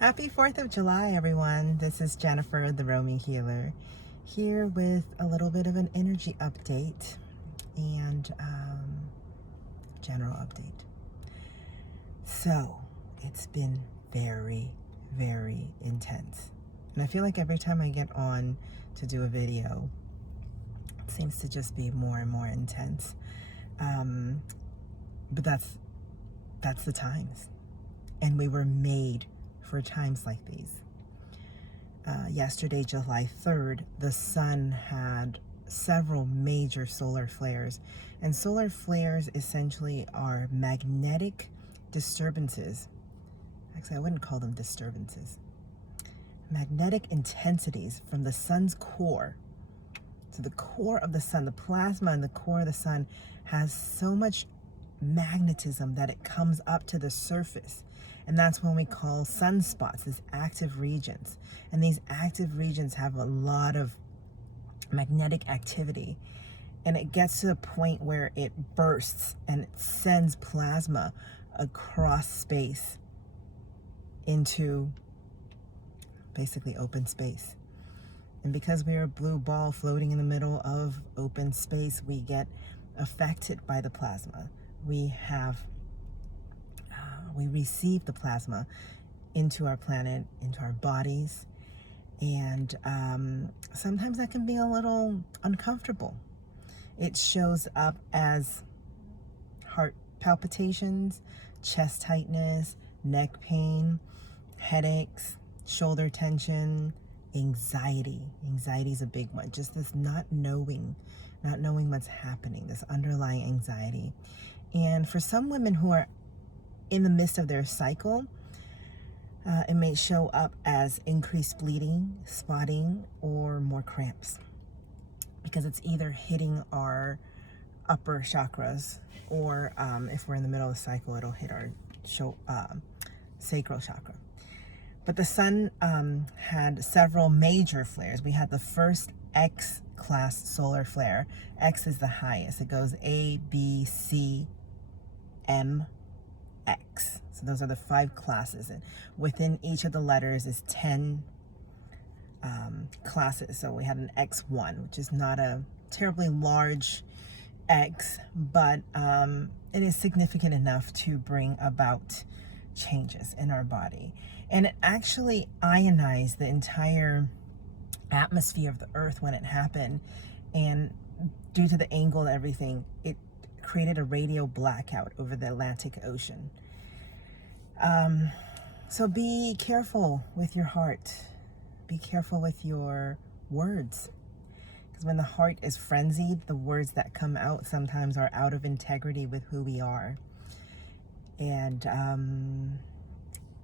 Happy 4th of July, everyone. This is Jennifer, the Roaming Healer, here with a little bit of an energy update and general update. So, it's been very, very intense. And I feel like every time I get on to do a video, it seems to just be more and more intense. But that's the times. And we were made for times like these. Yesterday, July 3rd, the sun had several major solar flares. And solar flares essentially are magnetic disturbances. Actually, I wouldn't call them disturbances. Magnetic intensities from the sun's core. So the core of the sun, the plasma in the core of the sun has so much magnetism that it comes up to the surface. And that's when we call sunspots, these active regions. And these active regions have a lot of magnetic activity. And it gets to the point where it bursts and it sends plasma across space into basically open space. And because we're a blue ball floating in the middle of open space, we get affected by the plasma. We receive the plasma into our planet, into our bodies, and sometimes that can be a little uncomfortable. It shows up as heart palpitations, chest tightness, neck pain, headaches, shoulder tension, anxiety. Anxiety is a big one. Just this not knowing what's happening, this underlying anxiety. And for some women who are in the midst of their cycle, it may show up as increased bleeding, spotting, or more cramps, because it's either hitting our upper chakras, or if we're in the middle of the cycle, it'll hit our sacral chakra. But the sun had several major flares. We had the first X class solar flare. X is the highest. It goes A, B, C, M, X. So those are the 5 classes. And within each of the letters is 10 classes. So we had an X1, which is not a terribly large X, but it is significant enough to bring about changes in our body. And it actually ionized the entire atmosphere of the earth when it happened. And due to the angle and everything, it created a radio blackout over the Atlantic Ocean. So be careful with your heart. Be careful with your words. Because when the heart is frenzied, the words that come out sometimes are out of integrity with who we are. And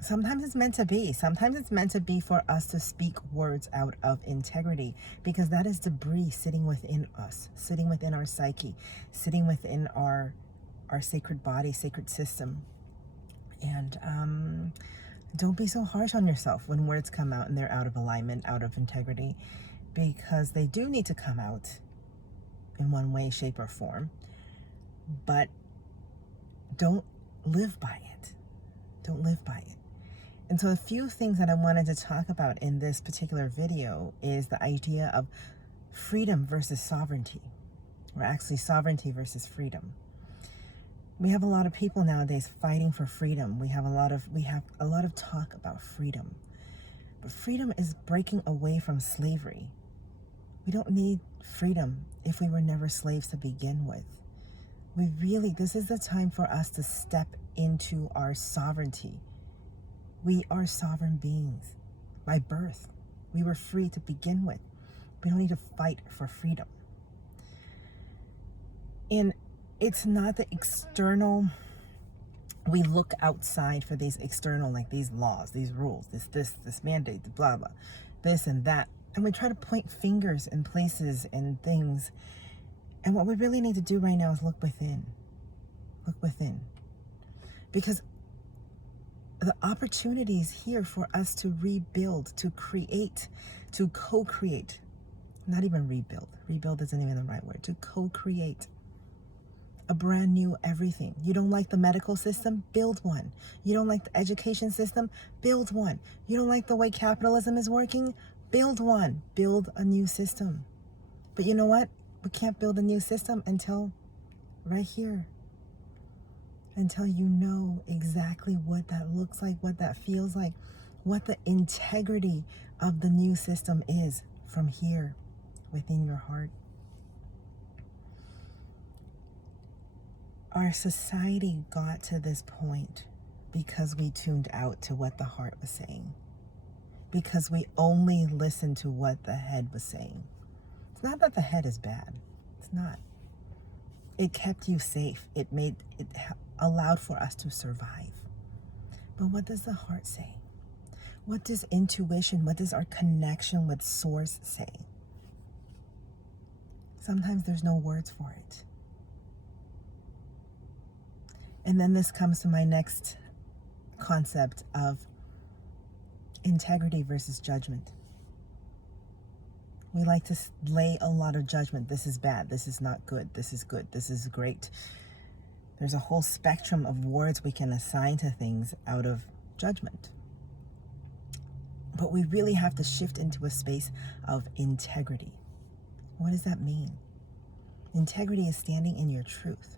sometimes it's meant to be. Sometimes it's meant to be for us to speak words out of integrity, because that is debris sitting within us, sitting within our psyche, sitting within our sacred body, sacred system. And don't be so harsh on yourself when words come out and they're out of alignment, out of integrity, because they do need to come out in one way, shape, or form. But don't live by it. Don't live by it. And so a few things that I wanted to talk about in this particular video is the idea of freedom versus sovereignty, or actually sovereignty versus freedom. We have a lot of people nowadays fighting for freedom. We have a lot of talk about freedom. But freedom is breaking away from slavery. We don't need freedom if we were never slaves to begin with. This is the time for us to step into our sovereignty. We are sovereign beings by birth. We were free to begin with. We don't need to fight for freedom. And it's not the external. We look outside for these external, like these laws, these rules, this mandate, blah, blah, this and that. And we try to point fingers in places and things. And what we really need to do right now is look within. Look within. Because the opportunity is here for us to rebuild, to create, to co-create. Not even rebuild. Rebuild isn't even the right word. To co-create a brand new everything. You don't like the medical system? Build one. You don't like the education system? Build one. You don't like the way capitalism is working? Build one. Build a new system. But you know what? We can't build a new system until right here. Until you know exactly what that looks like, what that feels like, what the integrity of the new system is from here within your heart. Our society got to this point because we tuned out to what the heart was saying. Because we only listened to what the head was saying. It's not that the head is bad. It's not. It kept you safe. It allowed for us to survive. But what does the heart say? What does intuition, what does our connection with source say? Sometimes there's no words for it. And then this comes to my next concept of integrity versus judgment. We like to lay a lot of judgment. This is bad. This is not good. This is good. This is great. There's a whole spectrum of words we can assign to things out of judgment. But we really have to shift into a space of integrity. What does that mean? Integrity is standing in your truth.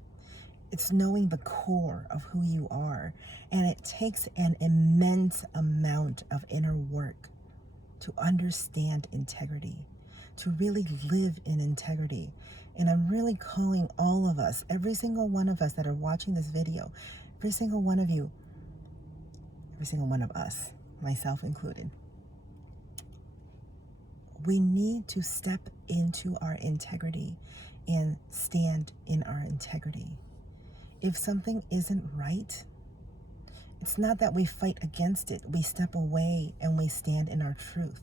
It's knowing the core of who you are. And it takes an immense amount of inner work to understand integrity, to really live in integrity. And I'm really calling all of us, every single one of us that are watching this video, every single one of you, every single one of us, myself included, we need to step into our integrity and stand in our integrity. If something isn't right, it's not that we fight against it. We step away and we stand in our truth.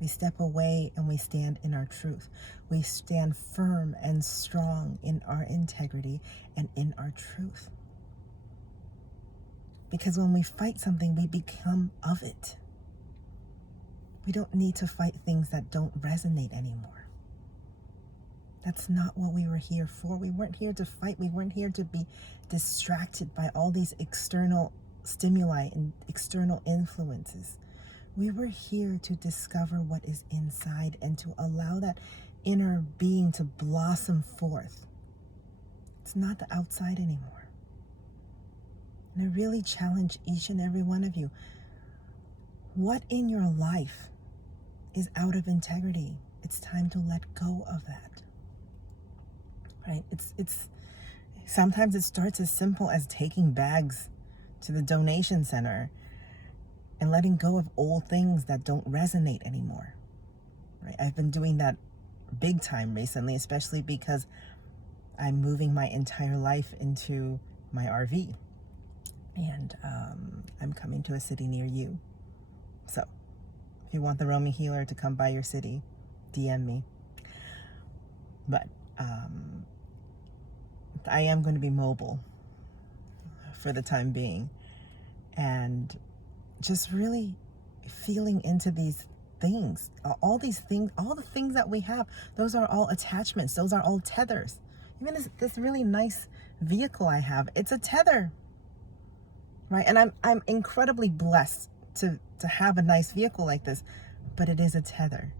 We step away and we stand in our truth. We stand firm and strong in our integrity and in our truth. Because when we fight something, we become of it. We don't need to fight things that don't resonate anymore. That's not what we were here for. We weren't here to fight. We weren't here to be distracted by all these external stimuli and external influences. We were here to discover what is inside and to allow that inner being to blossom forth. It's not the outside anymore. And I really challenge each and every one of you. What in your life is out of integrity? It's time to let go of that. Right? It's sometimes it starts as simple as taking bags to the donation center and letting go of old things that don't resonate anymore. Right? I've been doing that big time recently, especially because I'm moving my entire life into my RV. And I'm coming to a city near you. So if you want the Roaming Healer to come by your city, DM me. But I am going to be mobile for the time being. And just really feeling into these things, all these things, all the things that we have, those are all attachments. Those are all tethers. Even this really nice vehicle I have, it's a tether, right? And I'm incredibly blessed to have a nice vehicle like this, but it is a tether.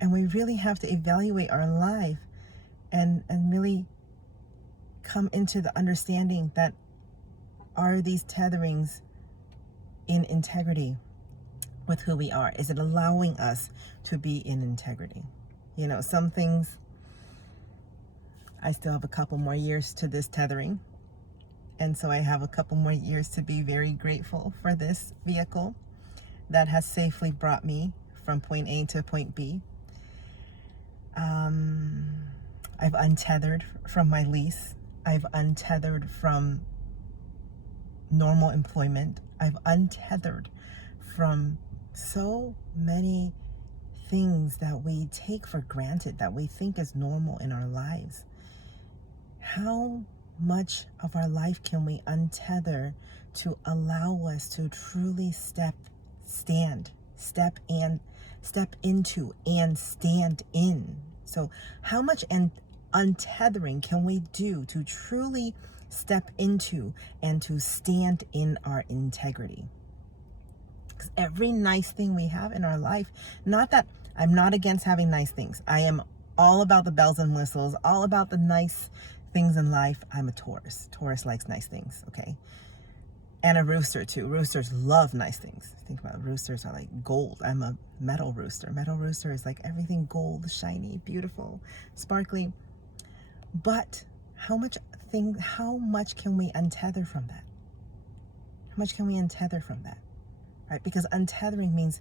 And we really have to evaluate our life and really come into the understanding that are these tetherings in integrity with who we are? Is it allowing us to be in integrity? You know, some things, I still have a couple more years to this tethering. And so I have a couple more years to be very grateful for this vehicle that has safely brought me from point A to point B. I've untethered from my lease. I've untethered from normal employment. I've untethered from so many things that we take for granted, that we think is normal in our lives. How much of our life can we untether to allow us to truly step into and stand in? So how much untethering can we do to truly step into and to stand in our integrity? Because every nice thing we have in our life, not that I'm not against having nice things. I am all about the bells and whistles, all about the nice things in life. I'm a Taurus. Taurus likes nice things, okay? And a rooster too. Roosters love nice things. Think about it. Roosters are like gold. I'm a metal rooster. Metal rooster is like everything gold, shiny, beautiful, sparkly. But how much can we untether from that? How much can we untether from that? Right? Because untethering means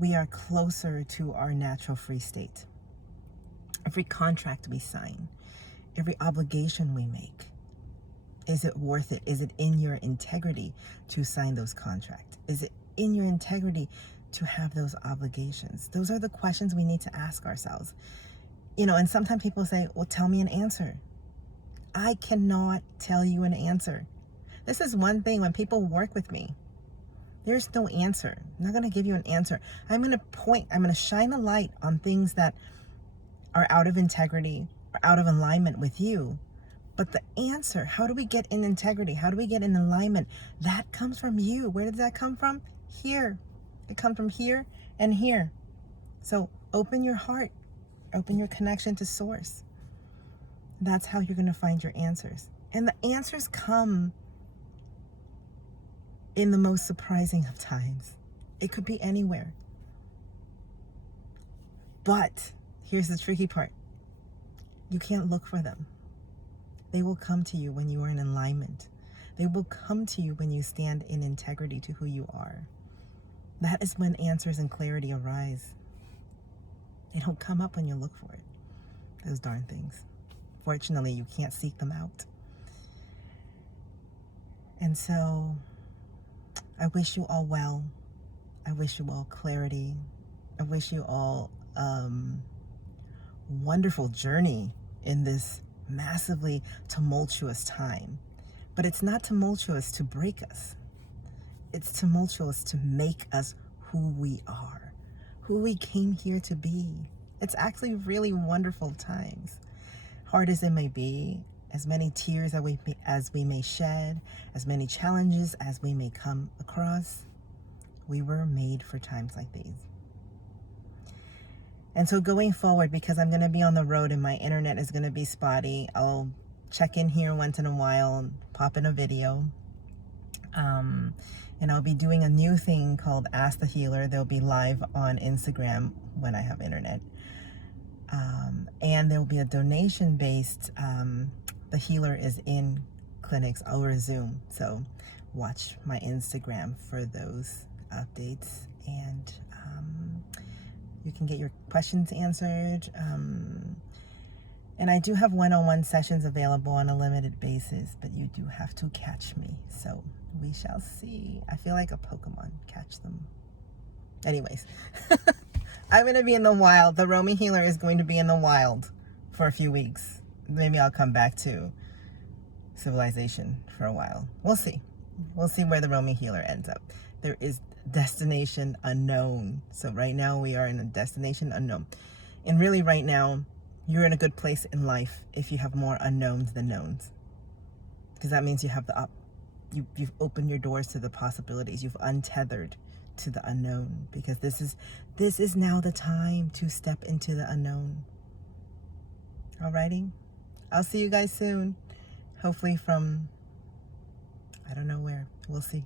we are closer to our natural free state. Every contract we sign, every obligation we make, is it worth it? Is it in your integrity to sign those contracts? Is it in your integrity to have those obligations? Those are the questions we need to ask ourselves. And sometimes people say, well, tell me an answer. I cannot tell you an answer. This is one thing when people work with me. There's no answer. I'm not going to give you an answer. I'm going to shine a light on things that are out of integrity or out of alignment with you. But the answer, how do we get in integrity? How do we get in alignment? That comes from you. Where does that come from? Here. It comes from here and here. So open your heart. Open your connection to source. That's how you're going to find your answers. And the answers come in the most surprising of times. It could be anywhere. But here's the tricky part. You can't look for them. They will come to you when you are in alignment. They will come to you when you stand in integrity to who you are. That is when answers and clarity arise. They don't come up when you look for it. Those darn things. Fortunately, you can't seek them out. And so, I wish you all well. I wish you all clarity. I wish you all wonderful journey in this massively tumultuous time. But it's not tumultuous to break us. It's tumultuous to make us who we are, who we came here to be. It's actually really wonderful times. Hard as it may be, as many tears as we may shed, as many challenges as we may come across, we were made for times like these. And so going forward, because I'm going to be on the road and my internet is going to be spotty, I'll check in here once in a while, pop in a video. And I'll be doing a new thing called Ask the Healer. They'll be live on Instagram when I have internet. And there will be a donation-based, the healer is in clinics over Zoom. So watch my Instagram for those updates. And you can get your questions answered. And I do have one-on-one sessions available on a limited basis, but you do have to catch me. So we shall see. I feel like a Pokemon. Catch them. Anyways, I'm going to be in the wild. The Romy Healer is going to be in the wild for a few weeks. Maybe I'll come back to civilization for a while. We'll see. We'll see where the Romy Healer ends up. There is destination unknown. So right now we are in a destination unknown. And really right now, you're in a good place in life if you have more unknowns than knowns. Because that means you have you've opened your doors to the possibilities. You've untethered to the unknown. Because this is now the time to step into the unknown. Alrighty? I'll see you guys soon. Hopefully from, I don't know where. We'll see.